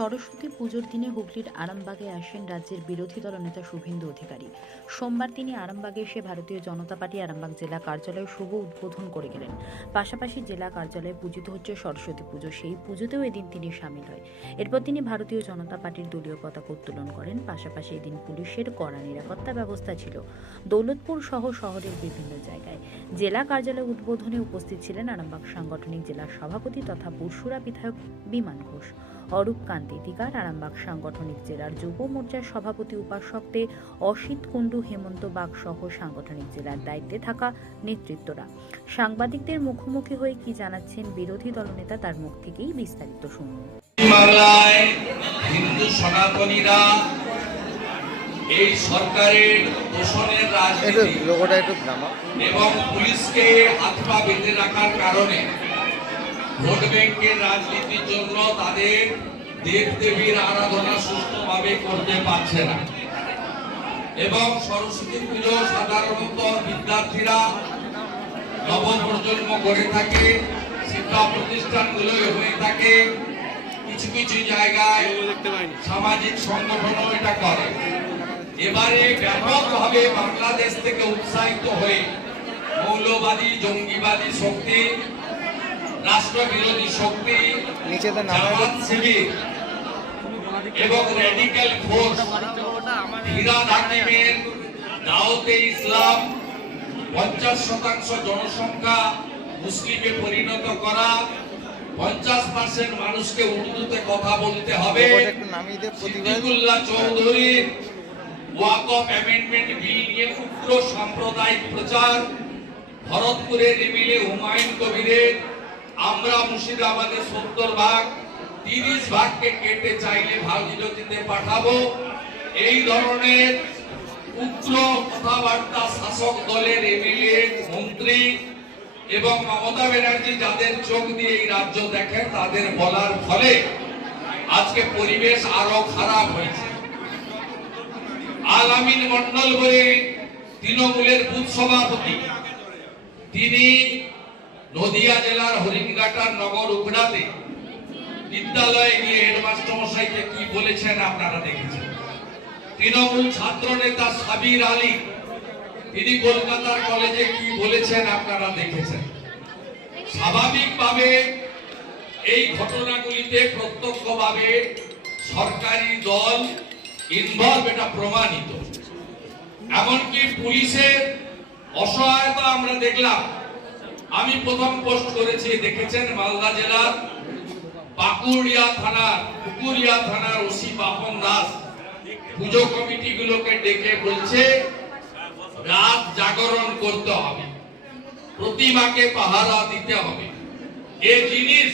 সরস্বতী পুজোর দিনে হুগলির আরামবাগে আসেন রাজ্যের বিরোধী দলনেতা শুভেন্দু অধিকারী। সোমবার তিনি আরামবাগে এসে ভারতীয় জনতা পার্টি আরামবাগ জেলা কার্যালয় শুভ উদ্বোধন করে গেলেন। পাশাপাশি জেলা কার্যালয়ে পূজিত হচ্ছে সরস্বতী পুজো। সেই পুজোতেও এদিন তিনি সামিল হয়। এরপর তিনি ভারতীয় জনতা পার্টির দলীয় পতাকা উত্তোলন করেন। পাশাপাশি এদিন পুলিশের কড়া নিরাপত্তা ব্যবস্থা ছিল। দৌলতপুর সহ শহরের বিভিন্ন জায়গায়। জেলা কার্যালয় উদ্বোধনে উপস্থিত ছিলেন আরামবাগ সাংগঠনিক জেলা সভাপতি তথা পুরসুরা বিধায়ক বিমান ঘোষ। অরূপ কান্তি দিকার আরামবাগ সাংগঠনিক জেলার যুব মোর্চার সভাপতি উপাসক দে অসিত কুণ্ডু হেমন্ত বাগ সহ সাংগঠনিক জেলার দায়িত্বে থাকা নেতৃত্বরা। সাংবাদিকদের মুখোমুখি হয়ে কি জানাচ্ছেন বিরোধী দলনেতা তার মুখ থেকেই বিস্তারিত শুনুন। বাংলায় হিন্দু সনাতনীরা এই সরকারের দূষণের রাজনীতি এবং পুলিশকে হাত পা বেঁধে রাখার কারণে ভোট ব্যাংকের রাজনীতির জন্য তাদের দেব দেবীর আরাধনা সুষ্ঠুভাবে করতে পারছে না। এবং সরস্বতী পুজো সাধারণত বিদ্যার্থীরা নবপ্রজন্ম করে থাকে, শিক্ষা প্রতিষ্ঠানগুলো হয়ে থাকে, কিছু কিছু জায়গায় সামাজিক সংগঠনও এটা করে। এবারে ব্যাপকভাবে বাংলাদেশ থেকে উৎসাহিত হয়ে মৌলবাদী, জঙ্গিবাদী শক্তি রাষ্ট্রবিরোধী শক্তি জামাত শিবির এবং রেডিক্যাল ফোর্স হিরান হাকিমের দাওতে ইসলাম পঞ্চাশ শতাংশ জনসংখ্যা মুসলিমে পরিণত করা পঞ্চাশ পার্সেন্ট মানুষকে উর্দুতে কথা বলতে হবে। সিদ্দিকুল্লাহ চৌধুরী ওয়াকফ অ্যামেন্ডমেন্ট বিল নিয়ে উগ্র সাম্প্রদায়িক প্রচার ভরতপুরের এমএলএ হুমায়ুন কবিরের আমরা মুর্শিদাবাদের সত্তর ভাগ, তিরিশ ভাগকে কেটে চাইলে ভাগীরথীতে পাঠাবো। এই ধরনের উগ্র কথাবার্তা শাসক দলের এমএলএ, মন্ত্রী এবং মমতা ব্যানার্জি যাদের চোখ দিয়ে এই রাজ্য দেখেন, তাদের বলার ফলে আজকে পরিবেশ আরও খারাপ হয়েছে। আলামিন মন্ডল বলে তৃণমূলের বুথ সভাপতি, তিনি নদিয়া জেলার হরিণঘাটার নগর উগড়াতে বিদ্যালয়ে গিয়ে হেডমাস্টার মশাইকে কি বলেছেন আপনারা দেখেছেন? তৃণমূল ছাত্র নেতা সাবির আলী, তিনি কলকাতার কলেজে কি বলেছেন আপনারা দেখেছেন? স্বাভাবিকভাবে এই ঘটনাগুলিতে প্রত্যক্ষভাবে সরকারি দল ইনভলভ এটা প্রমাণিত। এমনকি পুলিশের অসহায়তা আমরা দেখলাম। আমি প্রথম পোস্ট করেছি, দেখেছেন? মালদা জেলার পাকুড়িয়া থানার, পুকুরিয়া থানার ওসি বাপন দাস পুজো কমিটিগুলোকে ডেকে বলছে, রাত জাগরণ করতে হবে। প্রতিমাকে পাহারা দিতে হবে। এ জিনিস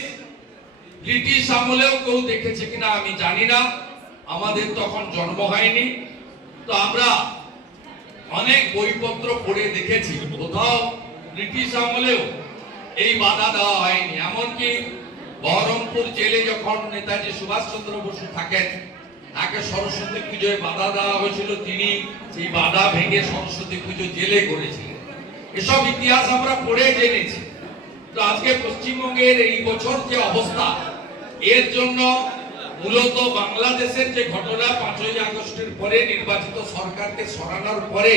ব্রিটিশ আমলেও কেউ দেখেছে কিনা আমি জানি না। আমাদের তখন জন্ম হয়নি। তো আমরা অনেক বইপত্র পড়ে দেখেছি। কোথাও ব্রিটিশ আমলেও এই বাধা দেওয়া হয়নি। এমনকি বহরমপুর জেলে যখন নেতাজি সুভাষচন্দ্র বসু থাকেন, তাকে সরস্বতী পুজোয় বাধা দেওয়া হয়েছিল। তিনি সেই বাধা ভেঙে সরস্বতী পুজো জেলে করেছিলেন। এসব ইতিহাস আমরা পড়ে জেনেছি। তো আজকে পশ্চিমবঙ্গের এই বছর যে অবস্থা, এর জন্য মূলত বাংলাদেশের যে ঘটনা পাঁচই আগস্টের পরে নির্বাচিত সরকারকে সরানোর পরে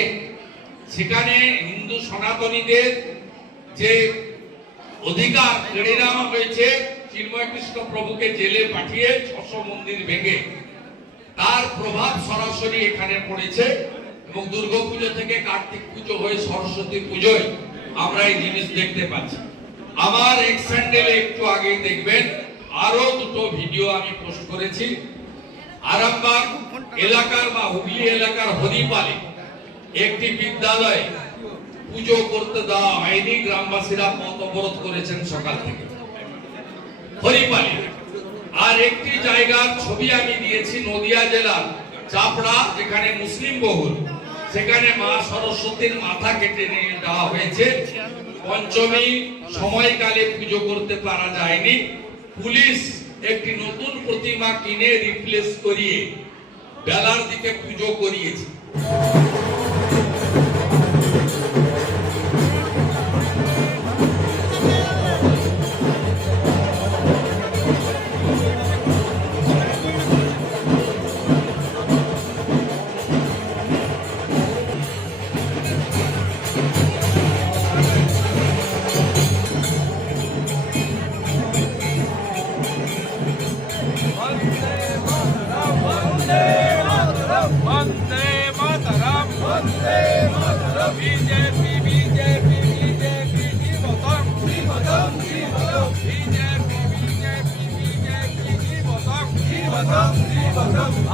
সেখানে হিন্দু সনাতনীদের যে অধিকার কেড়ে নেওয়া হয়েছে। চিন্ময় কৃষ্ণ প্রভুকে জেলে পাঠিয়ে ছশো মন্দির ভেঙে তার প্রভাব সরাসরি এখানে পড়েছে এবং দুর্গাপুজো থেকে কার্তিক পুজো হয়ে সরস্বতী পুজোয় আমরা এই জিনিস দেখতে পাচ্ছি। আমার এক্স হ্যান্ডেলে একটু আগেই দেখবেন আরও দুটো ভিডিও আমি পোস্ট করেছি। আরামবাগ এলাকার বা হুগলি এলাকার হরিপালে একটি বিদ্যালয়ে পুজো করতে দেওয়া হয়নি, গ্রামবাসীরা পথ অবরোধ করেছেন সকাল থেকে। হরিপালে, আর একটি জায়গার ছবি আমি দিয়েছি, নদিয়া জেলার চাপড়া, যেখানে মুসলিম বহুল। সেখানে মা সরস্বতীর মাথা কেটে নিয়ে দেওয়া হয়েছে। পঞ্চমী সময়কালে পুজো করতে পারা যায়নি। পুলিশ একটি নতুন প্রতিমা কিনে রিপ্লেস করিয়ে বেলার দিকে পুজো করিয়েছে।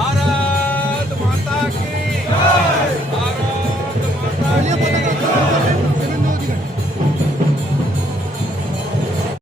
Ara